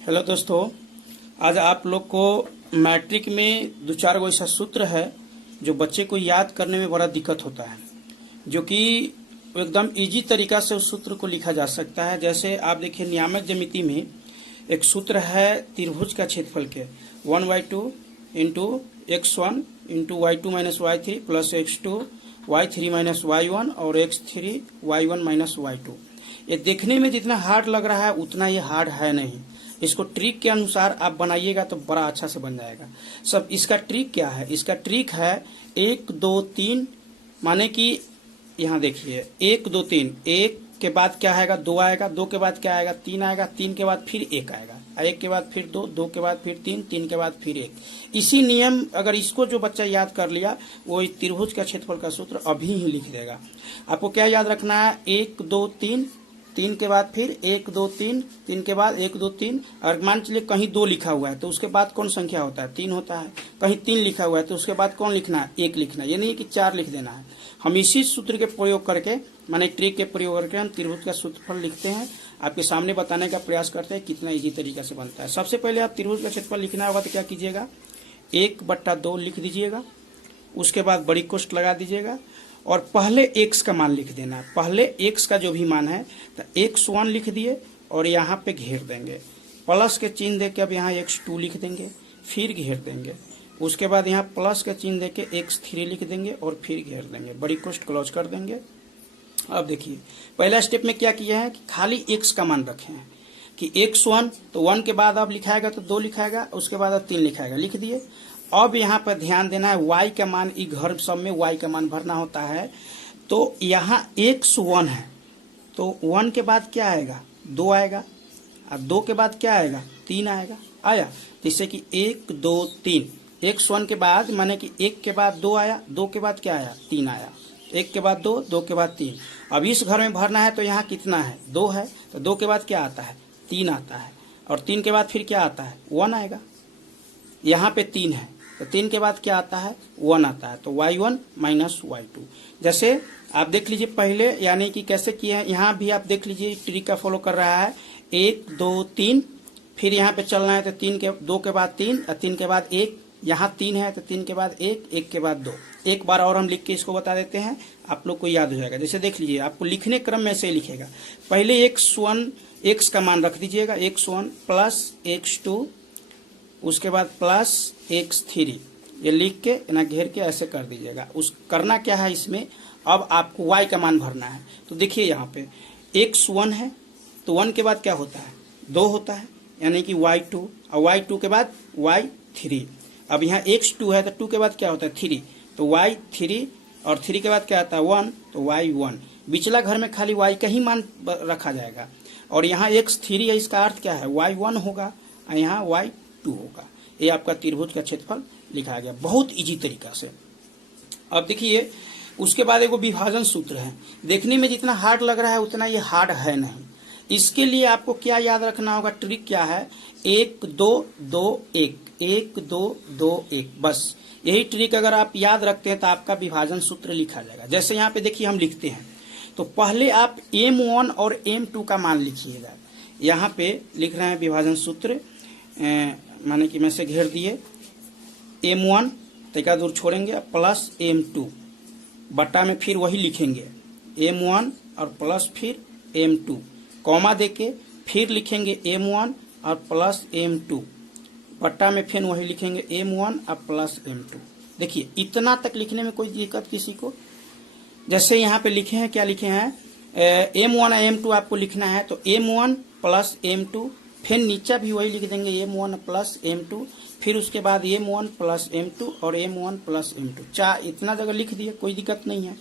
Hello दोस्तों, आज आप लोग को मैट्रिक में दो चार गो ऐसा सूत्र है जो बच्चे को याद करने में बड़ा दिक्कत होता है, जो कि एकदम इजी तरीका से उस सूत्र को लिखा जा सकता है। जैसे आप देखिए, नियामक ज्यामिति में एक सूत्र है त्रिभुज का क्षेत्रफल के 1/2 into x1 into y2 minus y3 plus x2 y3 minus y1 और x3 y1 माइनस y2। ये देखने में जितना हार्ड लग रहा है उतना ये हार्ड है नहीं। इसको ट्रिक के अनुसार आप बनाइएगा तो बड़ा अच्छा से बन जाएगा। सब इसका ट्रिक क्या है? इसका ट्रिक है 1 2 3, माने कि यहाँ देखिए 1 2 3, 1 के बाद क्या आएगा? 2 आएगा, 2 के बाद क्या आएगा? 3 आएगा, 3 के बाद फिर 1 आएगा, 1 के बाद फिर 2, 2 के बाद फिर 3, 3 के बाद फिर 1। इसी नियम अगर इसको जो बच्चा याद कर लिया वो त्रिभुज का क्षेत्रफल का सूत्र अभी ही लिख देगा। आपको क्या याद रखना है? 1 2 3, 3 के बाद फिर 1 2 3, 3 के बाद 1 2 3। और मान चलिए कहीं 2 लिखा हुआ है तो उसके बाद कौन संख्या होता है? 3 होता है। कहीं 3 लिखा हुआ है तो उसके बाद कौन लिखना है? 1 लिखना है। ये नहीं कि 4 लिख देना है। हम इसी सूत्र के प्रयोग करके, माने ट्रिक के प्रयोग करके हम त्रिभुज का सूत्रफल लिखते हैं। आपके सामने बताने का प्रयास करते हैं कितना इजी तरीका से बनता है। सबसे पहले आप त्रिभुज का क्षेत्रफल लिखना होगा तो क्या कीजिएगा? 1/2 लिख दीजिएगा, उसके बाद बड़ी कोष्ठ लगा दीजिएगा और पहले x का मान लिख देना है। पहले x का जो भी मान है तो x1 लिख दिए और यहाँ पे घेर देंगे, प्लस के चिन्ह देके अब यहाँ x2 लिख देंगे, फिर घेर देंगे। उसके बाद यहाँ प्लस के चिन्ह देके x3 लिख देंगे और फिर घेर देंगे, बड़ी कोष्ठ क्लोज कर देंगे। अब देखिए पहला स्टेप में क्या किया है कि खाली x का मान रखे हैं कि x1, तो 1 के बाद अब लिखाएगा तो 2 लिखाएगा, उसके बाद अब 3 लिखाएगा, लिख दिए। अब यहाँ पर ध्यान देना है y का मान, ई घर सब में y का मान भरना होता है। तो यहाँ x1 है तो 1 के बाद क्या आएगा? 2 आएगा, और 2 के बाद क्या आएगा? 3 आएगा। आया, जैसे कि 1 2 3, x1 के बाद माने कि 1 के बाद 2 आया, 2 के बाद क्या आया? 3 आया, 1 के बाद 2, 2 के बाद 3। अब इस घर में भरना है तो यहाँ कितना है? 2 है, तो 2 के बाद क्या आता है? 3 आता है, और 3 के बाद फिर क्या आता है? 1 आएगा। यहाँ पे 3 है तो 3 के बाद क्या आता है? 1 आता है, तो y1 माइनस y2। जैसे आप देख लीजिए पहले, यानी कि कैसे किए हैं, यहाँ भी आप देख लीजिए ट्रिक का फॉलो कर रहा है। 1 2 3, फिर यहाँ पे चलना है तो 2 के बाद 3 और 3 के बाद 1, यहाँ 3 है तो 3 के बाद 1, 1 के बाद 2। एक बार और हम लिख के इसको बता देते हैं, आप लोग को याद हो जाएगा। जैसे देख लीजिए, आपको लिखने क्रम में से लिखेगा। पहले x का मान रख दीजिएगा, x1 प्लस x2, उसके बाद प्लस x3, ये लिख के ना घेर के ऐसे कर दीजिएगा। उस करना क्या है इसमें, अब आपको y का मान भरना है। तो देखिए यहाँ पे x1 है तो 1 के बाद क्या होता है? 2 होता है, यानी कि y2, और y2 के बाद y3। अब यहाँ x2 है तो 2 के बाद क्या होता है? 3, तो y3, और 3 के बाद क्या आता है? 1, तो y1। बिचला घर में खाली y का ही मान रखा जाएगा, और यहाँ x3 है, इसका अर्थ क्या है? y1 होगा, और यहाँ y2 होगा। ये आपका त्रिभुज का क्षेत्रफल लिखा गया बहुत इजी तरीका से। अब देखिए उसके बाद एक विभाजन सूत्र है। देखने में जितना हार्ड लग रहा है उतना ये हार्ड है नहीं। इसके लिए आपको क्या याद रखना होगा? ट्रिक क्या है? 1 2 2 1, 1 2 2 1, बस यही ट्रिक अगर आप याद रखते हैं तो आपका विभाजन सूत्र लिखा जाएगा। जैसे यहाँ पे देखिए हम लिखते हैं तो पहले आप m1 और m2 का मान लिखिएगा। यहाँ पे लिख रहे हैं विभाजन सूत्र, माने कि में से घेर दिए, m1 तैका दूर छोड़ेंगे प्लस m2, बट्टा में फिर वही लिखेंगे m1 और प्लस फिर m2, कॉमा देके फिर लिखेंगे m1 और प्लस m2, बट्टा में फिर वही लिखेंगे m1 और प्लस m2। देखिए इतना तक लिखने में कोई दिक्कत किसी को? जैसे यहाँ पे लिखे हैं, क्या लिखे हैं? m1 और m2 आपको लिखना है तो m1 प्लस m2, फिर नीचे भी वही लिख देंगे m1 प्लस m2, फिर उसके बाद m1 प्लस m2 और m1 प्लस m2। इतना जगह लिख दिए, कोई दिक्कत नहीं है।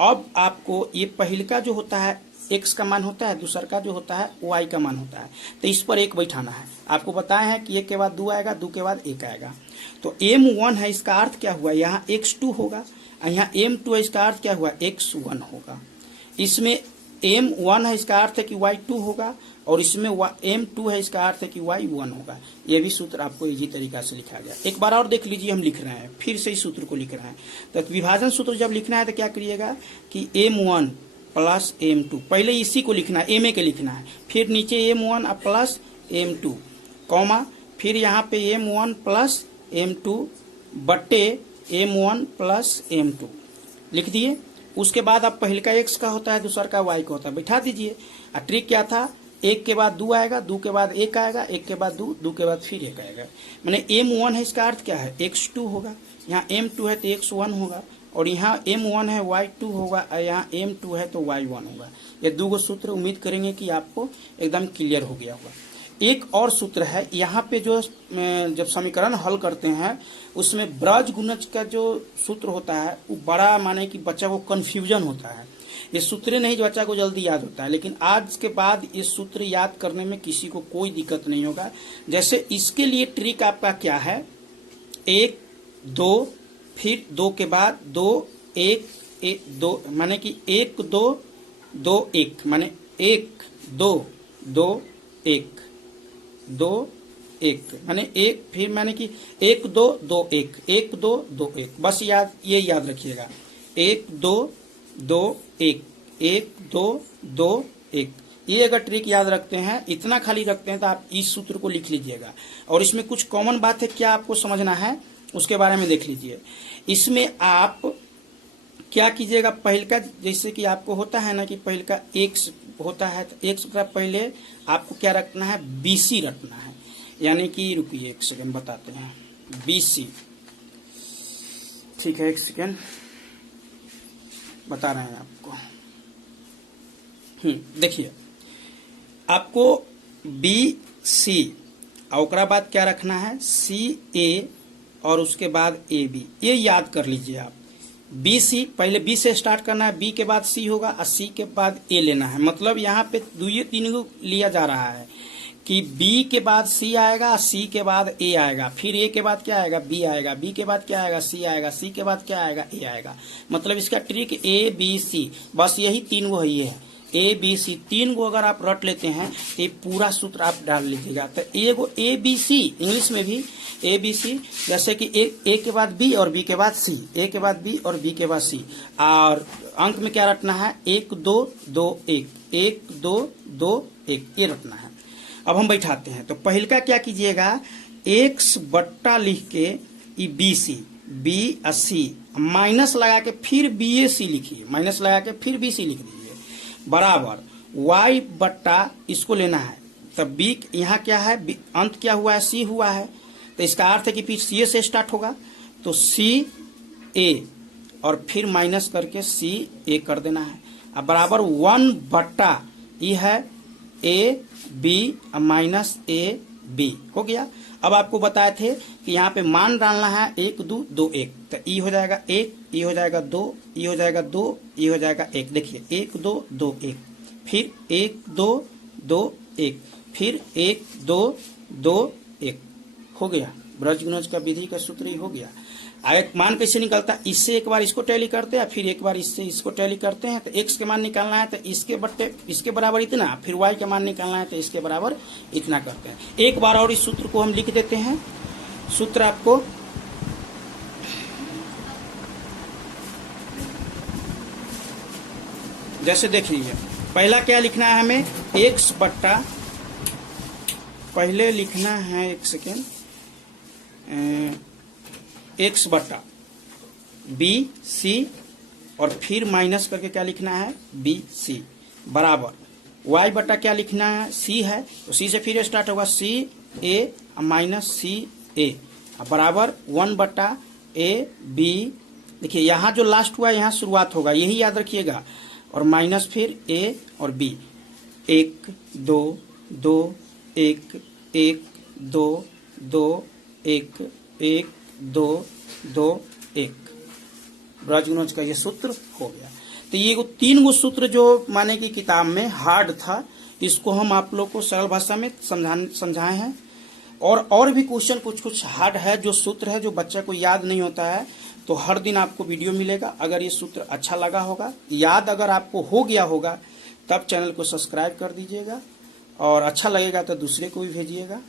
अब आपको ये पहले का जो होता है x का मान होता है, दूसरा का जो होता है y का मान होता है, तो इस पर 1 बैठाना है। आपको बताया है कि 1 के बाद 2 आएगा, 2 के बाद 1 आएगा। तो m1 है, इसका अर्थ क्या हुआ? यहाँ x2 होगा, और यहाँ m2 है, इसका अर्थ क्या हुआ? x1 होगा। इसमें m1 है, इसका अर्थ है कि y2 होगा, और इसमें m2 है, इसका अर्थ है कि y1 होगा। ये भी सूत्र आपको इजी तरीका से लिखा गया। एक बार और देख लीजिए, हम लिख रहे हैं, फिर से इस सूत्र को लिख रहे हैं। तो विभाजन सूत्र जब लिखना है तो क्या करिएगा कि m1 प्लस m2, पहले इसी को लिखना है, ma के लिखना है, फिर नीचे m1 प्लस m2, कॉमा, फिर यहाँ पे m1 प्लस m2 बट्टे m1 प्लस m2 लिख दिए। उसके बाद अब पहले का x का होता है, दूसरा का y का होता है, बैठा दीजिए। ट्रिक क्या था, एक के बाद 2 आएगा, 2 के बाद 1 आएगा, 1 के बाद 2, 2 के बाद फिर 1 आएगा। मैंने m1 है, इसका अर्थ क्या है, x2 होगा, यहाँ m2 है तो x1 होगा, और यहाँ m1 है y2 होगा, और यहाँ m2 है तो y1 होगा। ये दो सूत्र उम्मीद करेंगे कि आपको एकदम क्लियर हो गया होगा। एक और सूत्र है यहाँ पे, जो जब समीकरण हल करते हैं उसमें ब्रज गुणज का जो सूत्र होता है वो बड़ा माने कि बच्चा को कंफ्यूजन होता है। ये सूत्र नहीं जो बच्चा को जल्दी याद होता है, लेकिन आज के बाद ये सूत्र याद करने में किसी को कोई दिक्कत नहीं होगा। जैसे इसके लिए ट्रिक आपका क्या है, 1 2 फिर 2 के बाद 2 1 1 2 माने कि 1 2 2 1 माने 1 2 2 1 2 1 माने 1 फिर माने कि 1 2 2 1 1 2 2 1 बस ये याद रखिएगा, 1 2 2 1 1 2 2 1। ये अगर ट्रिक याद रखते हैं, इतना खाली रखते हैं तो आप इस सूत्र को लिख लीजिएगा। और इसमें कुछ कॉमन बात है, क्या आपको समझना है उसके बारे में देख लीजिए। इसमें आप क्या कीजिएगा, पहले का जैसे कि आपको होता है ना कि पहले का x होता है तो x का पहले आपको क्या रखना है, BC रखना है। यानी कि रुकिए एक सेकंड बताते हैं, BC, ठीक है, एक सेकंड बता रहे हैं आपको। देखिए आपको BC और उसके बाद क्या रखना है, CA और उसके बाद AB, ये याद कर लीजिए आप। BC पहले B से स्टार्ट करना है, B के बाद C होगा और C के बाद A लेना है। मतलब यहाँ पे 2-3 को लिया जा रहा है कि B के बाद C आएगा, C के बाद A आएगा, फिर A के बाद क्या आएगा, B आएगा, B के बाद क्या आएगा, C आएगा, C के बाद क्या आएगा, A आएगा। मतलब इसका ट्रिक ABC, बस यही 3 गो ही है, ABC 3 गो अगर आप रट लेते हैं तो ये पूरा सूत्र आप डाल लीजिएगा। तो एगो ABC इंग्लिश में भी ABC, जैसे कि A के बाद B और B के बाद C, A के बाद B और B के बाद C, और अंक में क्या रखना है, 1 2 2 1 1 2 2 1, ये रखना है। अब हम बैठाते हैं, तो पहले का क्या कीजिएगा, x बट्टा लिख के BC B और C माइनस लगा के फिर BAC लिखिए, माइनस लगा के फिर BC लिख दीजिए, बराबर y बट्टा इसको लेना है। तब B यहाँ क्या है, अंत क्या हुआ है, C हुआ है, तो इसका अर्थ है कि फिर CA से स्टार्ट होगा, तो CA और फिर माइनस करके CA कर देना है। अब बराबर 1 बट्टा ये है AB माइनस AB हो गया। अब आपको बताए थे कि यहाँ पे मान डालना है 1 2 2 1, तो ई हो जाएगा 1, ई हो जाएगा 2, ई हो जाएगा 2, ई हो जाएगा 1। देखिए 1 2 2 1, फिर 1 2 2 1, फिर 1 2 2 1 हो गया। ब्रज गुणज का विधि का सूत्र ही हो गया। एक मान कैसे निकलता है, इससे एक बार इसको टैली करते हैं, फिर एक बार इससे इसको टैली करते हैं। तो x के मान निकालना है तो इसके बट्टे इसके बराबर इतना, फिर y के मान निकालना है तो इसके बराबर इतना करते हैं। एक बार और इस सूत्र को हम लिख देते हैं। सूत्र आपको जैसे देख लीजिए, पहला क्या लिखना है हमें, x बट्टा, पहले लिखना है एक सेकेंड, x बट्टा BC और फिर माइनस करके क्या लिखना है, BC बराबर y बट्टा क्या लिखना है, C है, तो C से फिर स्टार्ट होगा, CA माइनस CA बराबर 1 बट्टा AB। देखिए यहाँ जो लास्ट हुआ है यहाँ शुरुआत होगा, यही याद रखिएगा, और माइनस फिर A और B, 1 2 2 1 1 2 2 1 1 2 2 1। ब्रज गुणज का ये सूत्र हो गया। तो ये 3 गो सूत्र जो माने की किताब में हार्ड था, इसको हम आप लोग को सरल भाषा में समझाए हैं। और भी क्वेश्चन कुछ हार्ड है, जो सूत्र है जो बच्चा को याद नहीं होता है, तो हर दिन आपको वीडियो मिलेगा। अगर ये सूत्र अच्छा लगा होगा, याद अगर आपको हो गया होगा, तब चैनल को सब्सक्राइब कर दीजिएगा, और अच्छा लगेगा तो दूसरे को भी भेजिएगा।